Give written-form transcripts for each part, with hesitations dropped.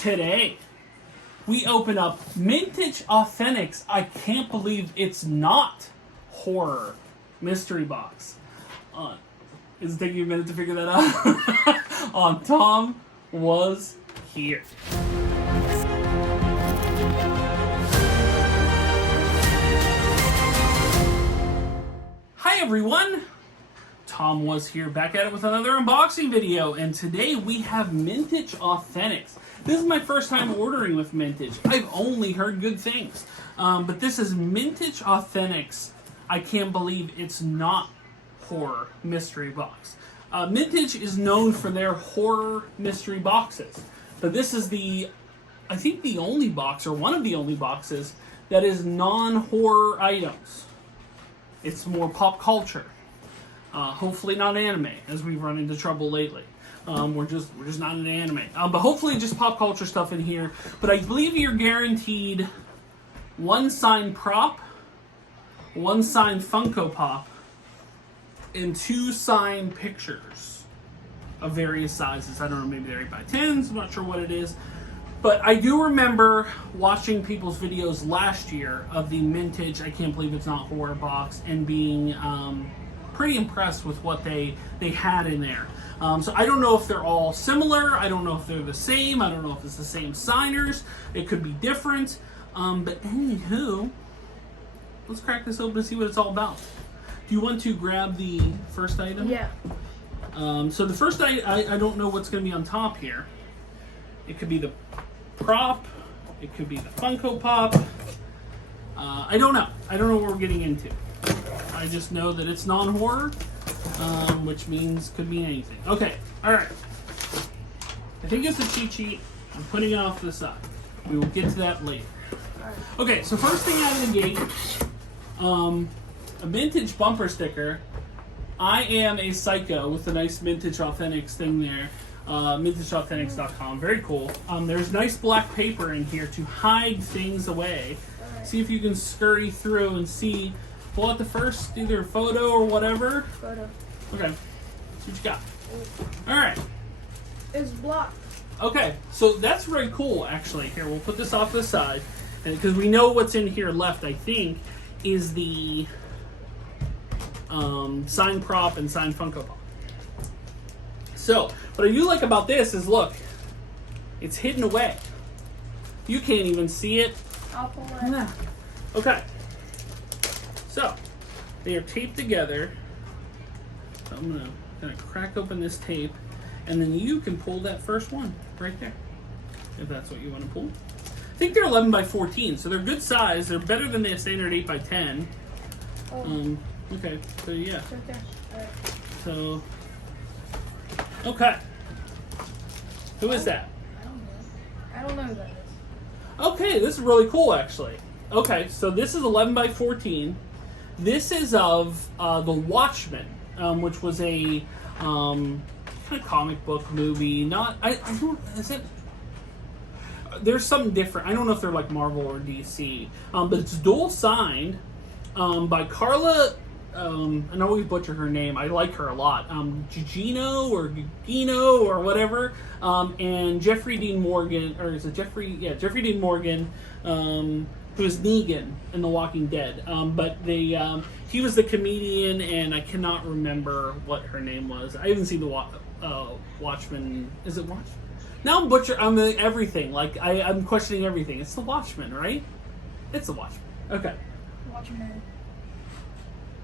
Today, we open up Mintych Authentics. I can't believe it's not horror mystery box. Is it taking you a minute to figure that out? Tom was here. Hi everyone! Tom was here, back at it with another unboxing video, and today we have Mintych Authentics. This is my first time ordering with Mintych. I've only heard good things, but this is Mintych Authentics. I can't believe it's not horror mystery box. Mintych is known for their horror mystery boxes, but this is I think the only box, or one of the only boxes, that is non-horror items. It's more pop culture. Hopefully not anime, as we've run into trouble lately. We're just not an anime. But hopefully just pop culture stuff in here. But I believe you're guaranteed one signed prop, one signed Funko Pop, and two signed pictures of various sizes. I don't know, maybe they're 8x10s, I'm not sure what it is. But I do remember watching people's videos last year of the Mintych, I can't believe it's not horror box, and being pretty impressed with what they had in there. So I don't know if they're all similar. I don't know if they're the same. I don't know if it's the same signers. It could be different. But anywho, let's crack this open to see what it's all about. Do you want to grab the first item? Yeah. So the first item, I don't know what's going to be on top here. It could be the prop. It could be the Funko Pop. I don't know. I don't know what we're getting into. I just know that it's non-horror, which means could mean anything. Okay, all right. I think it's a cheat sheet. I'm putting it off to the side. We will get to that later. Okay, so first thing out of the gate, a Mintych bumper sticker. I am a psycho with a nice Mintych Authentics thing there. MintechAuthentics.com. Very cool. There's nice black paper in here to hide things away. See if you can scurry through and see. Pull out the first either photo or whatever. Photo. Okay. See what you got. Alright. It's blocked. Okay, so that's very cool actually. Here, we'll put this off to the side. Because we know what's in here left, I think, is the signed prop and signed Funko Pop. So, what I do like about this is, look, it's hidden away. You can't even see it. I'll pull it. Yeah. Okay. So, they are taped together. So I'm gonna crack open this tape, and then you can pull that first one right there, if that's what you want to pull. I think they're 11x14, so they're good size. They're better than the standard 8x10. Oh. Okay, so yeah. It's right there. All right. So, okay. Who is that? I don't know who that is. Okay, this is really cool actually. Okay, so this is 11x14. This is of The Watchmen, which was a kind of comic book movie. I don't, is it? There's something different. I don't know if they're like Marvel or DC, but it's dual signed by Carla. I know we butcher her name. I like her a lot. Gugino or Gugino or whatever. And Jeffrey Dean Morgan, or is it Jeffrey? Yeah, Jeffrey Dean Morgan. Who is Negan in The Walking Dead. But he was the comedian, and I cannot remember what her name was. I haven't seen the Watchmen. Is it Watchmen? Now I'm everything. Like, I'm questioning everything. It's The Watchmen, right? It's The Watchmen. Okay. Watchmen.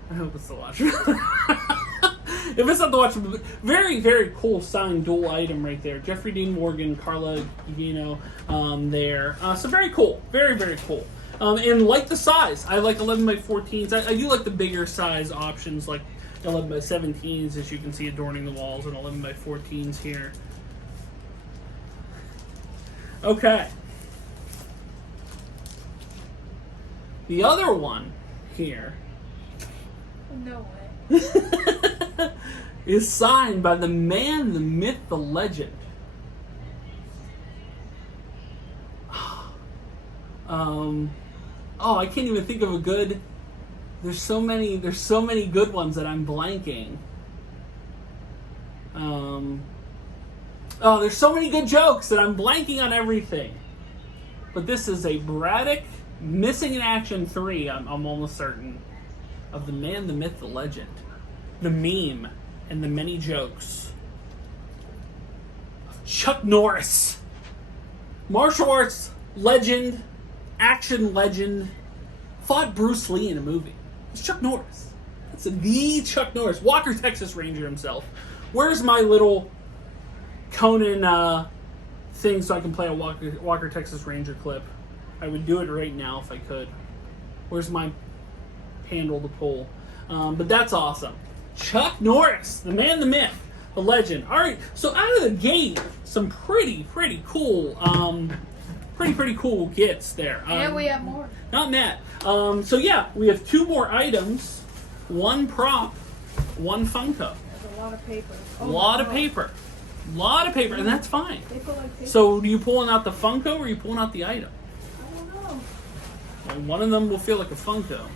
I hope it's The Watchmen. If it's not The Watchmen, very, very cool signed dual item right there. Jeffrey Dean Morgan, Carla Gugino there. So very cool. Very, very cool. And like the size. I like 11x14s. I do like the bigger size options, like 11x17s, as you can see adorning the walls, and 11x14s here. Okay. The other one here. No way. Is signed by the man, the myth, the legend. Oh, I can't even think of a good. There's so many good ones that I'm blanking. Oh, there's so many good jokes that I'm blanking on everything. But this is a Braddock Missing in Action 3, I'm almost certain, of the man, the myth, the legend, the meme, and the many jokes of Chuck Norris. Martial arts legend, action legend, fought Bruce Lee in a movie. It's Chuck Norris. It's the Chuck Norris, Walker, Texas Ranger himself. Where's my little Conan thing so I can play a Walker, Texas Ranger clip? I would do it right now if I could. Where's my handle to pull? But that's awesome. Chuck Norris, the man, the myth, the legend. All right, so out of the gate, some pretty cool, pretty cool gets there. And we have more. Not Matt. So yeah, we have 2 more items, 1 prop, 1 Funko. There's a lot of paper. A lot of paper. A lot of paper, and that's fine. They put like paper. So, are you pulling out the Funko or are you pulling out the item? I don't know. Well, one of them will feel like a Funko.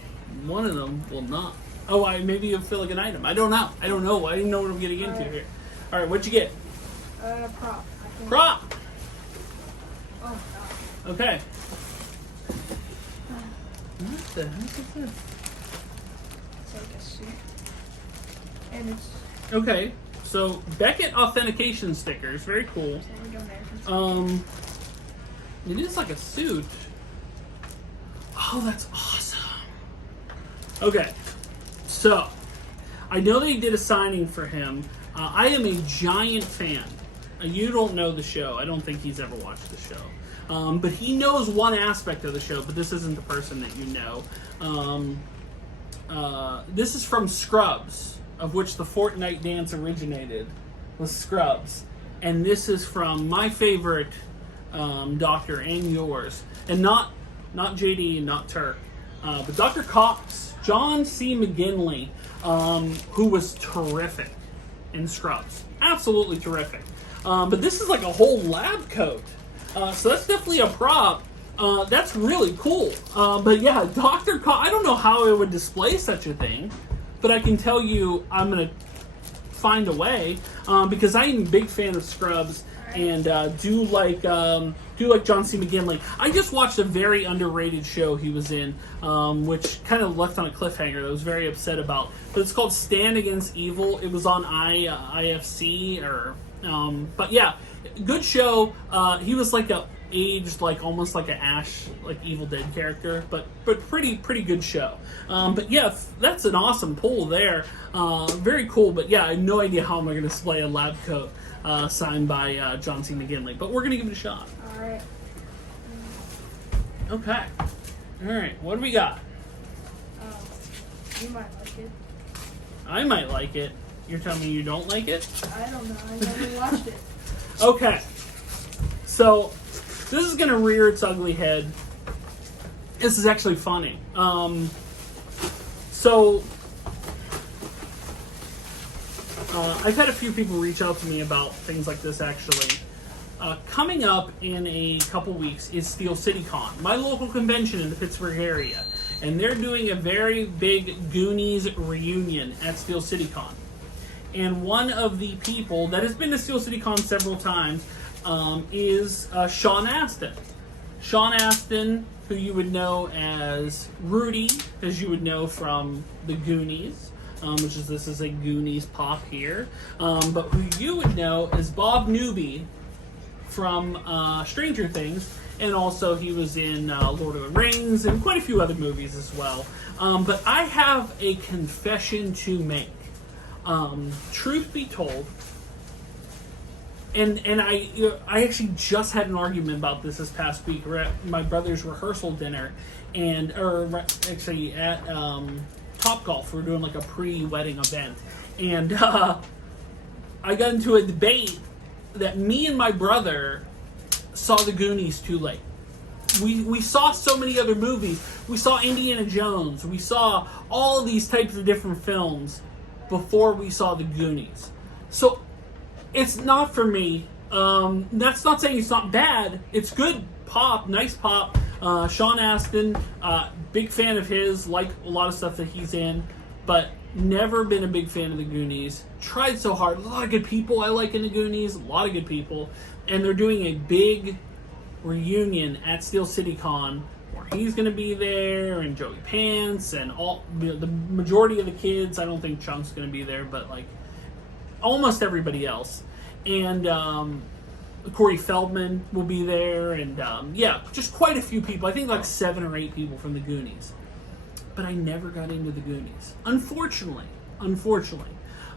One of them will not. Oh, maybe it'll feel like an item. I don't know. I don't know what I'm getting into here. All right, what'd you get? Prop. Prop. Oh, God. Okay. What the heck is this? It's like a suit. And it's... Okay, so Beckett authentication stickers, very cool. It is like a suit. Oh, that's awesome. Okay, so I know they did a signing for him. I am a giant fan. You don't know the show. I don't think he's ever watched the show. But he knows one aspect of the show, but this isn't the person that you know. This is from Scrubs, of which the Fortnite dance originated, was Scrubs. And this is from my favorite doctor and yours. And not JD and not Turk, but Dr. Cox, John C. McGinley, who was terrific in Scrubs. Absolutely terrific. But this is like a whole lab coat. So that's definitely a prop. That's really cool. But yeah, Dr. Cox, I don't know how I would display such a thing, but I can tell you I'm going to find a way, because I am a big fan of Scrubs and do like John C. McGinley. I just watched a very underrated show he was in, which kind of left on a cliffhanger that I was very upset about. But it's called Stand Against Evil. It was on IFC but yeah, good show. He was like aged like almost like an Ash, like Evil Dead character, but pretty good show. But yeah, that's an awesome pull there. Very cool. But yeah, I have no idea how I'm going to display a lab coat signed by John C. McGinley. But we're going to give it a shot. All right. Okay. All right. What do we got? You might like it. I might like it. You're telling me you don't like it? I don't know. I never watched it. Okay. So this is going to rear its ugly head. This is actually funny. I've had a few people reach out to me about things like this, actually. Coming up in a couple weeks is Steel City Con, my local convention in the Pittsburgh area. And they're doing a very big Goonies reunion at Steel City Con. And one of the people that has been to Steel City Con several times is Sean Astin. Sean Astin, who you would know as Rudy, as you would know from the Goonies, this is a Goonies pop here. But who you would know is Bob Newby from Stranger Things, and also he was in Lord of the Rings and quite a few other movies as well. But I have a confession to make. Truth be told, and I actually just had an argument about this past week. We're at my brother's rehearsal dinner, actually at Topgolf. We're doing like a pre-wedding event, and I got into a debate that me and my brother saw the Goonies too late. We saw so many other movies. We saw Indiana Jones. We saw all these types of different films before we saw the Goonies. So it's not for me. That's not saying it's not bad. It's good pop, nice pop. Sean Astin, big fan of his, like a lot of stuff that he's in. But Never been a big fan of the Goonies. Tried so hard. A lot of good people I like in the Goonies. A lot of good people. And they're doing a big reunion at Steel City Con where he's going to be there, and Joey Pants, and all the majority of the kids. I don't think Chunk's going to be there, but like almost everybody else. And Corey Feldman will be there, and yeah, just quite a few people. I think like 7 or 8 people from the Goonies. But I never got into the Goonies, unfortunately.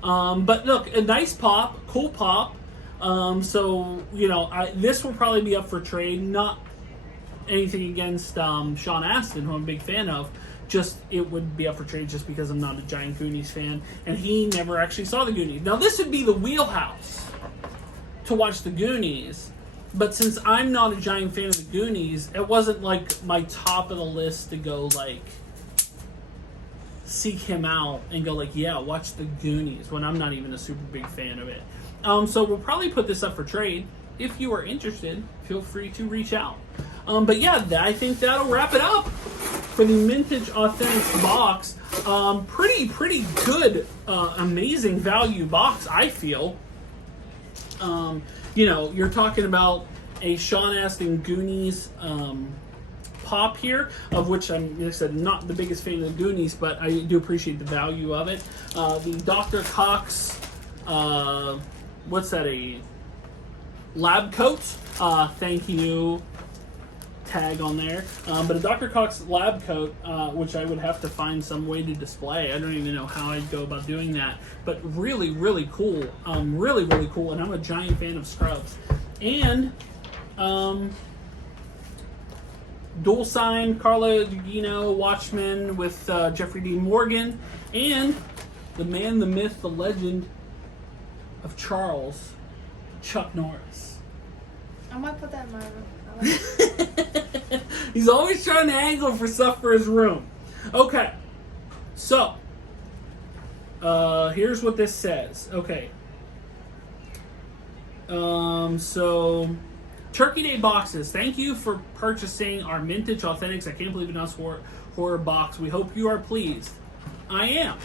But look, a nice pop, cool pop. So you know, this will probably be up for trade. Not anything against Sean Astin, who I'm a big fan of. Just it would be up for trade just because I'm not a giant Goonies fan, and he never actually saw the Goonies. Now this would be the wheelhouse to watch the Goonies, but since I'm not a giant fan of the Goonies, it wasn't like my top of the list to go like seek him out and go like, yeah, watch the Goonies, when I'm not even a super big fan of it. So we'll probably put this up for trade. If you are interested, feel free to reach out. But yeah, I think that'll wrap it up for the Mintych Authentics box. Pretty good, amazing value box, I feel. You know, you're talking about a Sean Astin Goonies pop here, of which I'm, like I said, not the biggest fan of the Goonies, but I do appreciate the value of it. The Dr. Cox, what's that, a lab coat? Thank you. Tag on there. But a Dr. Cox lab coat, which I would have to find some way to display. I don't even know how I'd go about doing that. But really cool. Really cool. And I'm a giant fan of Scrubs. And dual sign Carla Gugino Watchmen with Jeffrey Dean Morgan, and the man, the myth, the legend of Charles, Chuck Norris. I might put that in my room. I like it. He's always trying to angle for stuff for his room. Okay, so here's what this says. Okay, so Turkey Day boxes. Thank you for purchasing our Mintych Authentics. I can't believe it announced horror box. We hope you are pleased. I am.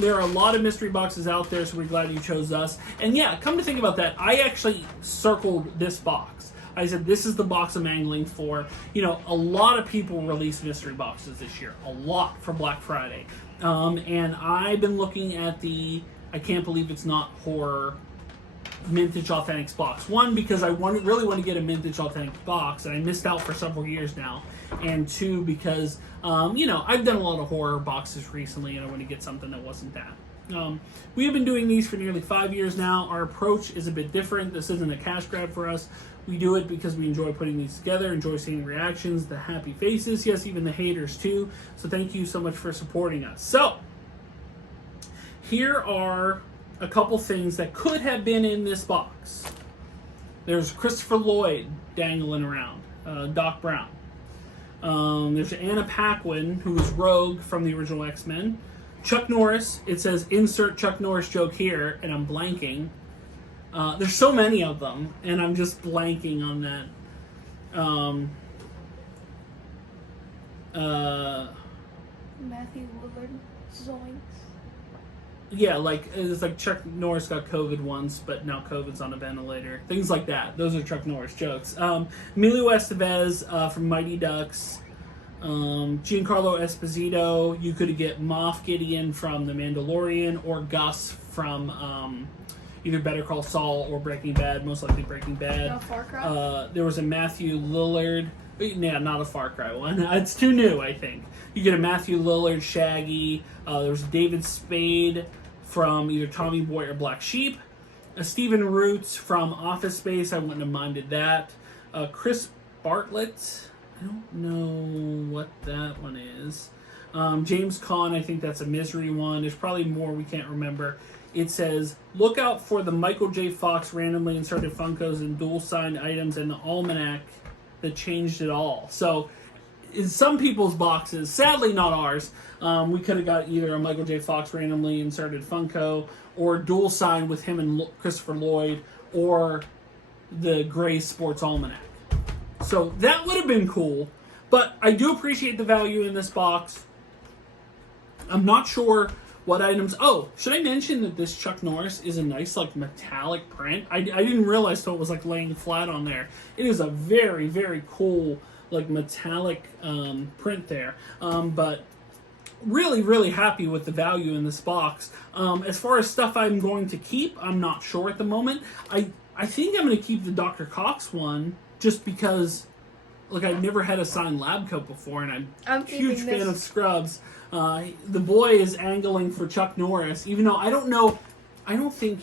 There are a lot of mystery boxes out there, so we're glad you chose us. And yeah, come to think about that, I actually circled this box. I said, this is the box I'm angling for. You know, a lot of people released mystery boxes this year. A lot for Black Friday. And I've been looking at the I can't believe it's not horror Mintych Authentics box. One, because I really want to get a Mintych Authentics box, and I missed out for several years now. And two, because, you know, I've done a lot of horror boxes recently, and I want to get something that wasn't that. We have been doing these for nearly 5 years now. Our approach is a bit different. This isn't a cash grab for us. We do it because we enjoy putting these together, enjoy seeing reactions, the happy faces, yes, even the haters too. So thank you so much for supporting us. So, here are a couple things that could have been in this box. There's Christopher Lloyd dangling around, Doc Brown. There's Anna Paquin, who is Rogue from the original X-Men. Chuck Norris, it says insert Chuck Norris joke here, and I'm blanking. There's so many of them, and I'm just blanking on that. Matthew Woodard, Zoinks. Yeah, like, it's like Chuck Norris got COVID once, but now COVID's on a ventilator. Things like that. Those are Chuck Norris jokes. Emilio Estevez from Mighty Ducks. Giancarlo Esposito. You could get Moff Gideon from The Mandalorian, or Gus from either Better Call Saul or Breaking Bad, most likely Breaking Bad. No Far Cry? There was a Matthew Lillard. Yeah, not a Far Cry one. It's too new, I think. You get a Matthew Lillard, Shaggy. There was David Spade from either Tommy Boy or Black Sheep. Stephen Roots from Office Space. I wouldn't have minded that. Chris Bartlett. I don't know what that one is. James Caan, I think that's a Misery one. There's probably more we can't remember. It says, look out for the Michael J. Fox randomly inserted Funkos and dual-signed items in the almanac that changed it all. So, in some people's boxes, sadly not ours, we could have got either a Michael J. Fox randomly inserted Funko, or dual sign with him and Christopher Lloyd, or the Gray Sports Almanac. So that would have been cool, but I do appreciate the value in this box. I'm not sure what items. Oh, should I mention that this Chuck Norris is a nice like metallic print? I didn't realize till it was like laying flat on there. It is a very, very cool like metallic print there. But really, really happy with the value in this box. As far as stuff I'm going to keep, I'm not sure at the moment. I think I'm going to keep the Dr. Cox one just because, like, I've never had a signed lab coat before, and I'm a huge fan of Scrubs. The boy is angling for Chuck Norris, even though I don't think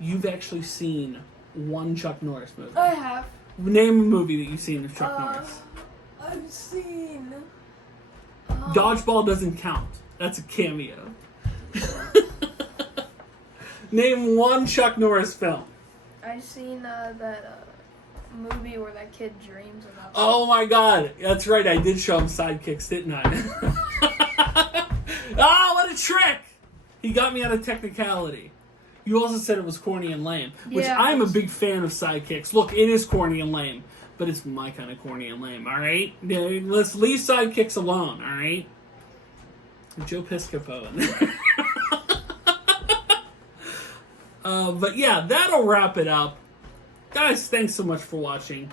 you've actually seen one Chuck Norris movie. I have. Name a movie that you've seen of Chuck Norris. I've seen... Dodgeball doesn't count. That's a cameo. Name one Chuck Norris film. I've seen that movie where that kid dreams about... Oh my god. That's right. I did show him Sidekicks, didn't I? What a trick! He got me out of technicality. You also said it was corny and lame, which Yeah, I'm a big fan of Sidekicks. Look, it is corny and lame, but it's my kind of corny and lame, alright? Let's leave Sidekicks alone, alright? Joe Piscopo in there. But yeah, that'll wrap it up. Guys, thanks so much for watching.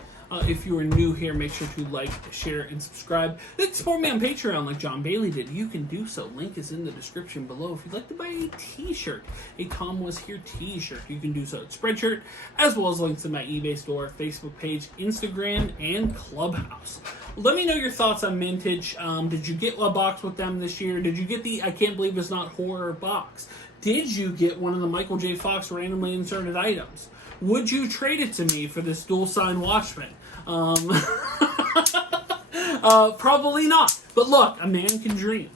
If you are new here, make sure to like, share, and subscribe. Support me on Patreon like John Bailey did. You can do so. Link is in the description below. If you'd like to buy a t-shirt, a Tom Was Here t-shirt, you can do so at Spreadshirt, as well as links to my eBay store, Facebook page, Instagram, and Clubhouse. Let me know your thoughts on Mintych. Did you get a box with them this year? Did you get the I Can't Believe It's Not Horror box? Did you get one of the Michael J. Fox randomly inserted items? Would you trade it to me for this dual-sign Watchman? Probably not. But look, a man can dream.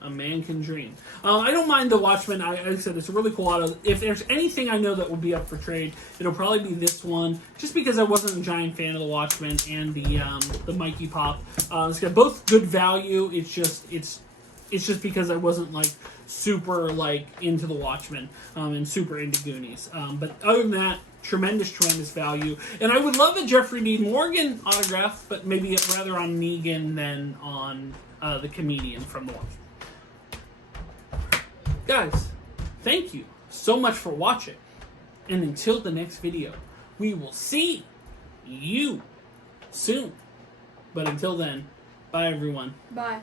A man can dream. I don't mind the Watchman. Like I said, it's a really cool auto. If there's anything I know that will be up for trade, it'll probably be this one. Just because I wasn't a giant fan of the Watchman and the Mikey Pop. It's got both good value. It's just because I wasn't like super like into the Watchmen and super into Goonies. But other than that, tremendous value. And I would love a Jeffrey Dean Morgan autograph, but maybe rather on Negan than on the comedian from The Watchmen. Guys, thank you so much for watching. And until the next video, we will see you soon. But until then, bye everyone. Bye.